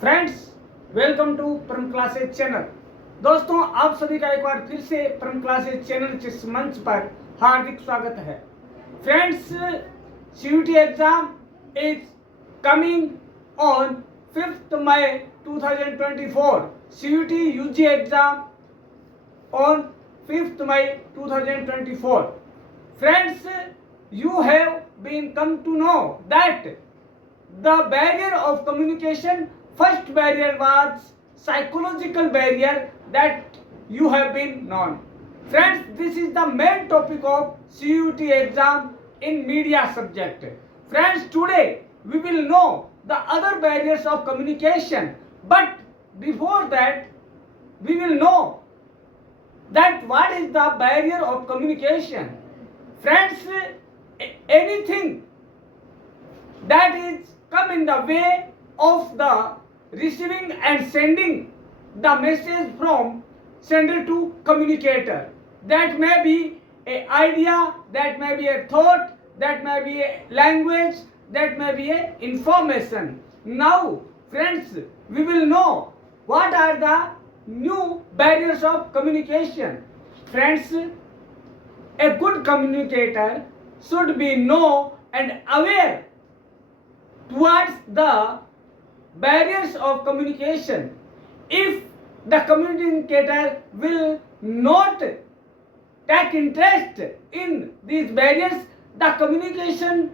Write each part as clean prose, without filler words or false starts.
Friends, welcome to परम classes channel. दोस्तों, आप सभी का एक बार फिर से परम क्लासेज चैनल के इस मंच पर हार्दिक स्वागत है। Friends, CUET exam is coming on 5th May 2024। CUET UG exam on 5th May 2024। Friends, you have been come to know that the barrier of communication, first barrier was psychological barrier that you have been known. Friends, this is the main topic of CUT exam in media subject. Friends, today we will know the other barriers of communication, but before that we will know that what is the barrier of communication. Friends, anything that is come in the way of the receiving and sending the message from sender to communicator, that may be a idea, that may be a thought, that may be a language, that may be a information. Now friends, we will know what are the new barriers of communication. Friends, a good communicator should be know and aware towards the barriers of communication. If the communicator will not take interest in these barriers, the communication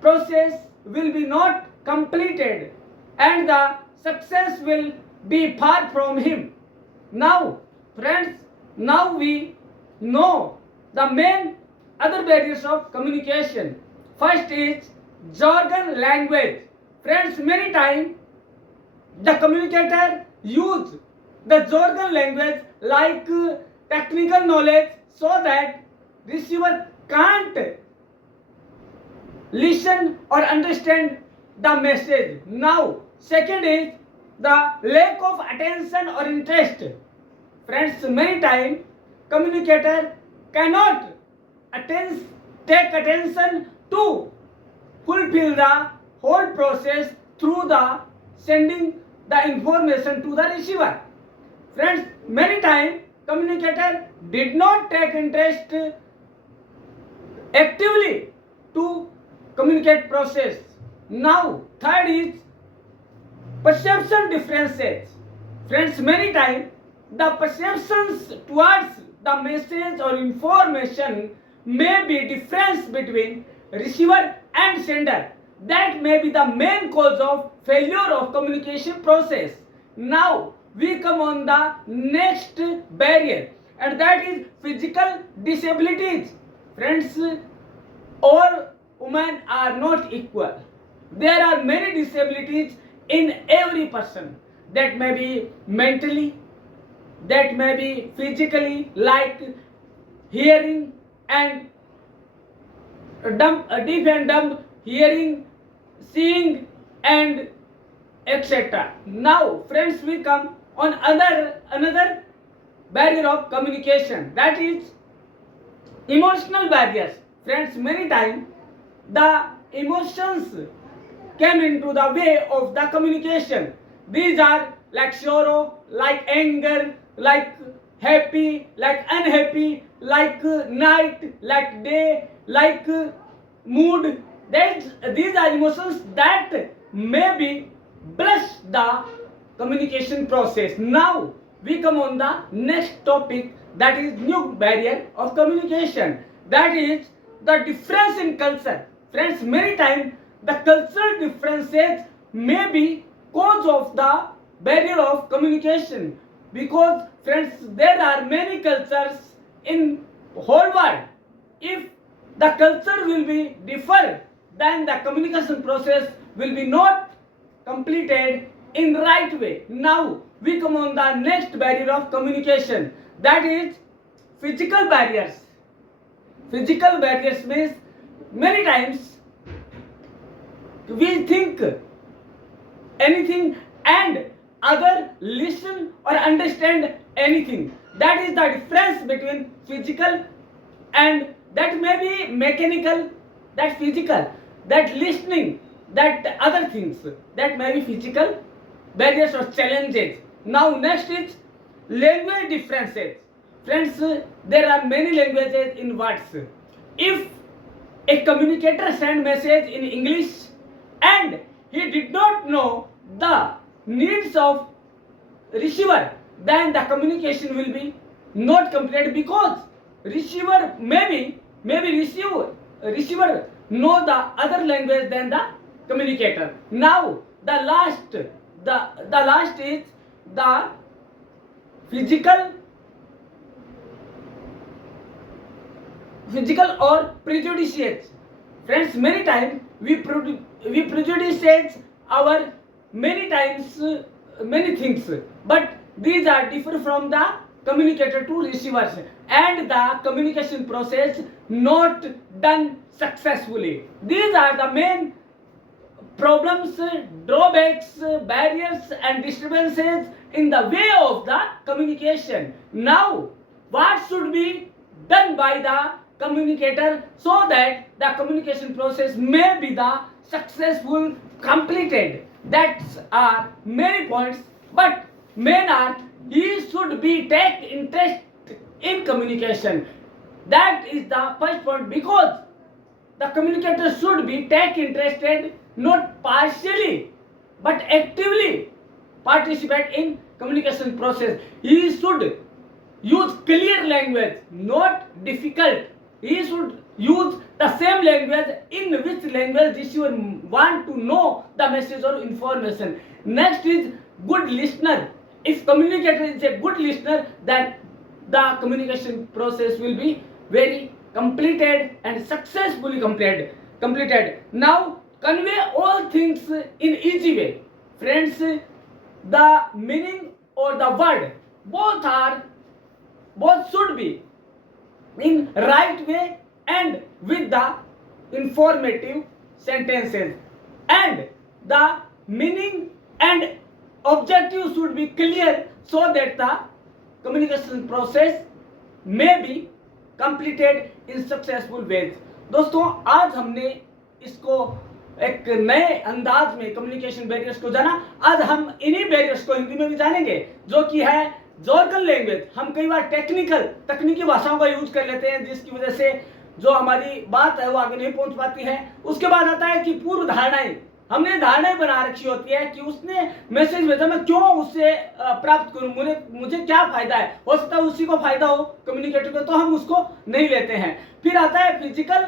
process will be not completed and the success will be far from him. Now friends, now we know the main other barriers of communication. First is jargon language. Friends, many times the communicator use the jargon language like technical knowledge so that receiver can't listen or understand the message. Now second is the lack of attention or interest. Friends, many times communicator cannot take attention to fulfill the whole process through the sending the information to the receiver. Friends, many times communicator did not take interest actively to communicate process. Now third is perception differences. Friends, many times the perceptions towards the message or information may be difference between receiver and sender. That may be the main cause of failure of communication process. Now we come on the next barrier, and that is physical disabilities. Friends, all women are not equal. There are many disabilities in every person. That may be mentally, that may be physically, like hearing and deaf and dumb, hearing, seeing, and etc. Now friends, we come on another barrier of communication, that is emotional barriers. Friends, many times the emotions came into the way of the communication. These are like sorrow, like anger, like happy, like unhappy, like night, like day, like mood. These are emotions that maybe bless the communication process. Now we come on the next topic, that is new barrier of communication, that is the difference in culture. Friends, many times the cultural differences may be cause of the barrier of communication, because friends, there are many cultures in whole world. If the culture will be different, then the communication process will be not completed in right way. Now we come on the next barrier of communication, that is physical barriers. Physical barriers means many times we think anything and other listen or understand anything. That is the difference between physical, and that may be mechanical, that physical, that listening, that other things, that may be physical, barriers or challenges. Now next is language differences. Friends, there are many languages in words. If a communicator send message in English and he did not know the needs of receiver, then the communication will be not complete, because receiver maybe receiver know the other language than the communicator. Now the last is the physical or prejudices. Friends, many times we prejudice our many times many things, but these are different from the communicator to receivers, and the communication process not done successfully. These are the main problems, drawbacks, barriers and disturbances in the way of the communication. Now what should be done by the communicator so that the communication process may be the successful completed? That's are many points, but main are he should be take interest in communication. That is the first point, because the communicator should be take interested, not partially but actively participate in communication process. He should use clear language, not difficult. He should use the same language in which language receiver want to know the message or information. Next is good listener. If communicator is a good listener, then the communication process will be very completed and successfully completed. Now convey all things in easy way. Friends, the meaning or the word both should be in right way and with the informative sentences, and the meaning and objective should be clear so that the communication process may be completed in successful ways. दोस्तों, आज हमने इसको एक नए अंदाज में communication barriers को जाना। आज हम इन्हीं बैरियर्स को हिंदी में भी जानेंगे, जो कि है जॉर्गन लैंग्वेज। हम कई बार तकनीकी भाषाओं का यूज कर लेते हैं, जिसकी वजह से जो हमारी बात है वो आगे नहीं पहुंच पाती है। उसके बाद आता है कि पूर्व धारणाएं। हमने धारणाएं बना रखी होती है कि उसने मैसेज भेजा, मैं क्यों उससे प्राप्त करूं, मुझे क्या फायदा है। हो सकता है उसी को फायदा हो कम्युनिकेटर को, तो हम उसको नहीं लेते हैं। फिर आता है फिजिकल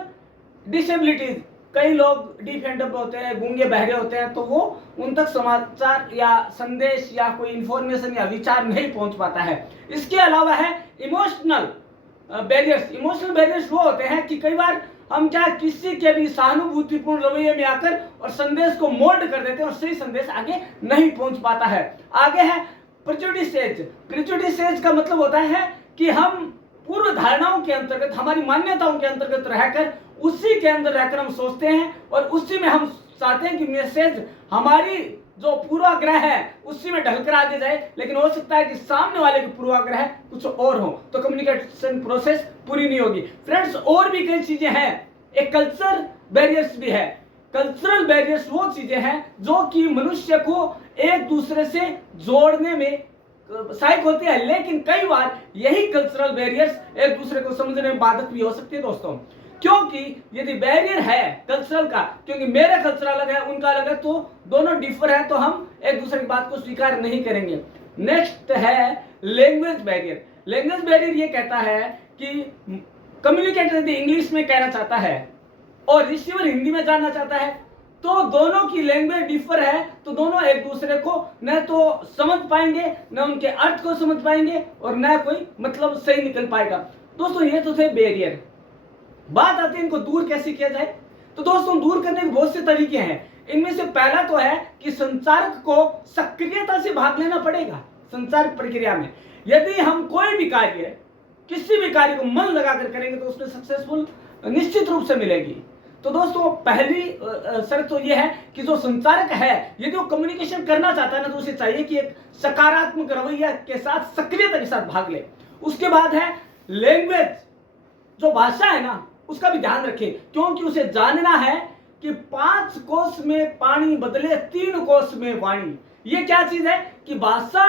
डिसेबिलिटीज। कई लोग डिफेंडेबल होते हैं, गूंगे बहरे होते हैं, तो वो उन तक समाचार या संदेश या कोई इंफॉर्मेशन या विचार नहीं पहुंच पाता है। इसके अलावा है इमोशनल बैरियर्स। इमोशनल बैरियर्स वो होते हैं कि कई बार हम क्या किसी के भी सहानुभूतिपूर्ण रवैये में आकर और संदेश को मोल्ड कर देते हैं और सही संदेश आगे नहीं पहुंच पाता है। आगे है प्रेजुडिसेज। प्रेजुडिसेज का मतलब होता है कि हम पूर्व धारणाओं के अंतर्गत, हमारी मान्यताओं के अंतर्गत रहकर, उसी के अंदर रहकर हम सोचते हैं और उसी में हम चाहते हैं कि मैसेज हमारी जो पूर्वाग्रह है उसी में ढलकर आगे जाए, लेकिन हो सकता है कि सामने वाले के पूर्वाग्रह कुछ और हो, तो कम्युनिकेशन प्रोसेस पूरी नहीं होगी। फ्रेंड्स, और भी कई चीजें हैं। एक कल्चर बैरियर्स भी है। कल्चरल बैरियर्स वो चीजें हैं जो कि मनुष्य को एक दूसरे से जोड़ने में सहायक होती है, लेकिन कई बार यही कल्चरल बैरियर्स एक दूसरे को समझने में बाधक भी हो सकती है दोस्तों। क्योंकि यदि बैरियर है कल्चरल का, क्योंकि मेरा कल्चर अलग है, उनका अलग है, तो दोनों डिफर है, तो हम एक दूसरे की बात को स्वीकार नहीं करेंगे। नेक्स्ट है लैंग्वेज बैरियर। लैंग्वेज बैरियर ये कहता है कि कम्युनिकेटर यदि इंग्लिश में कहना चाहता है और रिसीवर हिंदी में जानना चाहता है, तो दोनों की लैंग्वेज डिफर है, तो दोनों एक दूसरे को न तो समझ पाएंगे, न उनके अर्थ को समझ पाएंगे, और न कोई मतलब सही निकल पाएगा। दोस्तों, ये तो थे बैरियर। बात आती है इनको दूर कैसे किया जाए। तो दोस्तों, दूर करने के बहुत से तरीके हैं। इनमें से पहला तो है कि संचारक को सक्रियता से भाग लेना पड़ेगा संचार प्रक्रिया में। यदि हम कोई भी कार्य, किसी भी कार्य को मन लगाकर करेंगे तो उसमें सक्सेसफुल निश्चित रूप से मिलेगी। तो दोस्तों, पहली शर्त तो यह है कि जो संचारक है, यदि वो कम्युनिकेशन करना चाहता है ना, तो उसे चाहिए कि एक सकारात्मक रवैया के साथ, सक्रियता के साथ भाग ले। उसके बाद है लैंग्वेज, जो भाषा है ना, उसका भी ध्यान रखें, क्योंकि उसे जानना है कि 5 कोस में पानी बदले 3 कोस में वाणी। ये क्या चीज है कि भाषा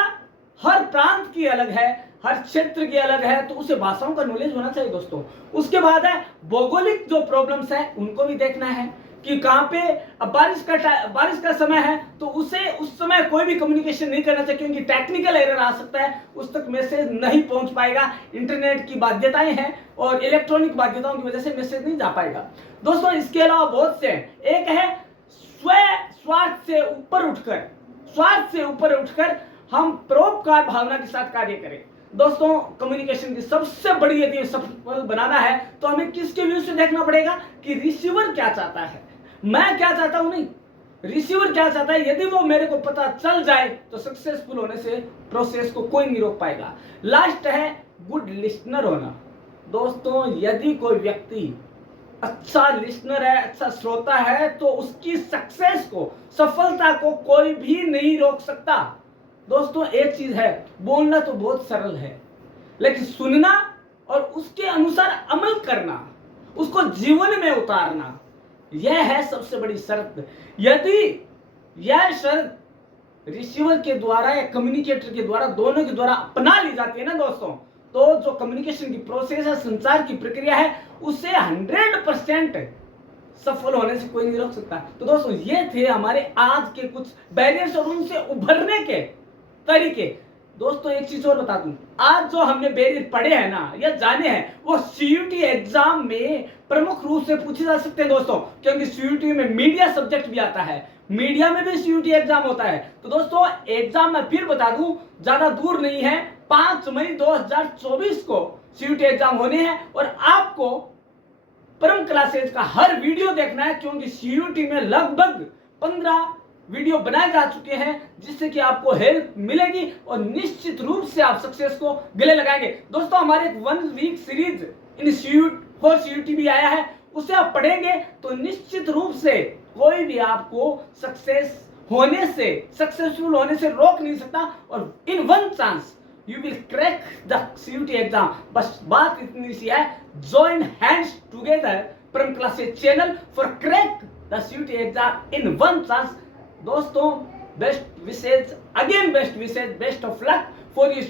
हर प्रांत की अलग है, हर क्षेत्र की अलग है, तो उसे भाषाओं का नॉलेज होना चाहिए दोस्तों। उसके बाद है भौगोलिक जो प्रॉब्लम्स है उनको भी देखना है कि कहां पे अब बारिश का समय है तो उसे उस समय कोई भी कम्युनिकेशन नहीं करना चाहिए, क्योंकि टेक्निकल एरर आ सकता है, उस तक मैसेज नहीं पहुंच पाएगा। इंटरनेट की बाध्यताएं हैं और इलेक्ट्रॉनिक बाध्यताओं की वजह से मैसेज नहीं जा पाएगा दोस्तों। इसके अलावा बहुत से एक है स्वार्थ से ऊपर उठकर हम परोपकार भावना के साथ कार्य करें। दोस्तों कम्युनिकेशन की सबसे बड़ी यदि सफल बनाना है तो हमें किसके व्यू से देखना पड़ेगा कि रिसीवर क्या चाहता है, मैं क्या चाहता हूं नहीं, रिसीवर क्या चाहता है। यदि वो मेरे को पता चल जाए तो सक्सेसफुल होने से प्रोसेस को कोई नहीं रोक पाएगा। लास्ट है गुड लिसनर होना। दोस्तों यदि कोई व्यक्ति अच्छा लिसनर है, अच्छा श्रोता है, तो उसकी सक्सेस को, सफलता को कोई भी नहीं रोक सकता। दोस्तों एक चीज है, बोलना तो बहुत सरल है, लेकिन सुनना और उसके अनुसार अमल करना, उसको जीवन में उतारना, यह है सबसे बड़ी शर्त। यदि यह शर्त रिसीवर के द्वारा या कम्युनिकेटर के द्वारा, दोनों के द्वारा अपना ली जाती है ना दोस्तों, तो जो कम्युनिकेशन की प्रोसेस है, संचार की प्रक्रिया है, उसे 100% सफल होने से कोई नहीं रोक सकता। तो दोस्तों ये थे हमारे आज के कुछ बैरियर्स और उनसे उभरने के तरीके। दोस्तों एक चीज और बता दूं, आज जो हमने बैरियर पढ़े हैं ना या जाने हैं, वो सीयूटी एग्जाम में प्रमुख रूप से पूछे जा सकते हैं दोस्तों, क्योंकि सीयूटी में मीडिया सब्जेक्ट भी आता है, मीडिया में भी सीयूटी एग्जाम होता है। तो दोस्तों एग्जाम में फिर बता दूं, ज्यादा दूर नहीं है, 5 मई 2024 को सीयूटी एग्जाम होने हैं और आपको परम क्लासेज का हर वीडियो देखना है, क्योंकि सीयूटी में लगभग 15 वीडियो बनाए जा चुके हैं, जिससे कि आपको हेल्प मिलेगी और निश्चित रूप से आप सक्सेस को गले लगाएंगे। दोस्तों हमारे एक 1 week series institute for CUET भी आया है, उसे आप पढ़ेंगे तो निश्चित रूप से कोई भी आपको सक्सेसफुल होने से रोक नहीं सकता। और in 1 chance you will crack the CUET exam. बस बात इतनी सी है, join hands together from classes channel for crack the CUET exam in 1 chance. दोस्तों best wishes, again best wishes, best of luck for your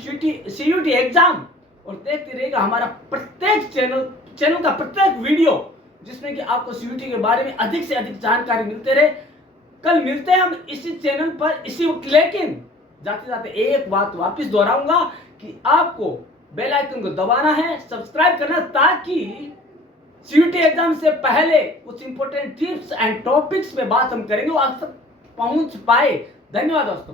CUET exam. और देखते रहिएगा हमारा प्रत्येक चैनल का प्रत्येक वीडियो, जिसमें कि आपको सीयूटी के बारे में अधिक से अधिक जानकारी मिलते रहे। कल मिलते हैं हम इसी चैनल पर इसी वक्त, लेकिन जाते जाते एक बात वापस दोहराऊंगा कि आपको बेल आइकन को दबाना है, सब्सक्राइब करना, ताकि सीयूटी एग्जाम से पहले कुछ इंपॉर्टेंट टिप्स एंड टॉपिक्स पे बात हम करेंगे वो आप तक पहुंच पाए। धन्यवाद दोस्तों।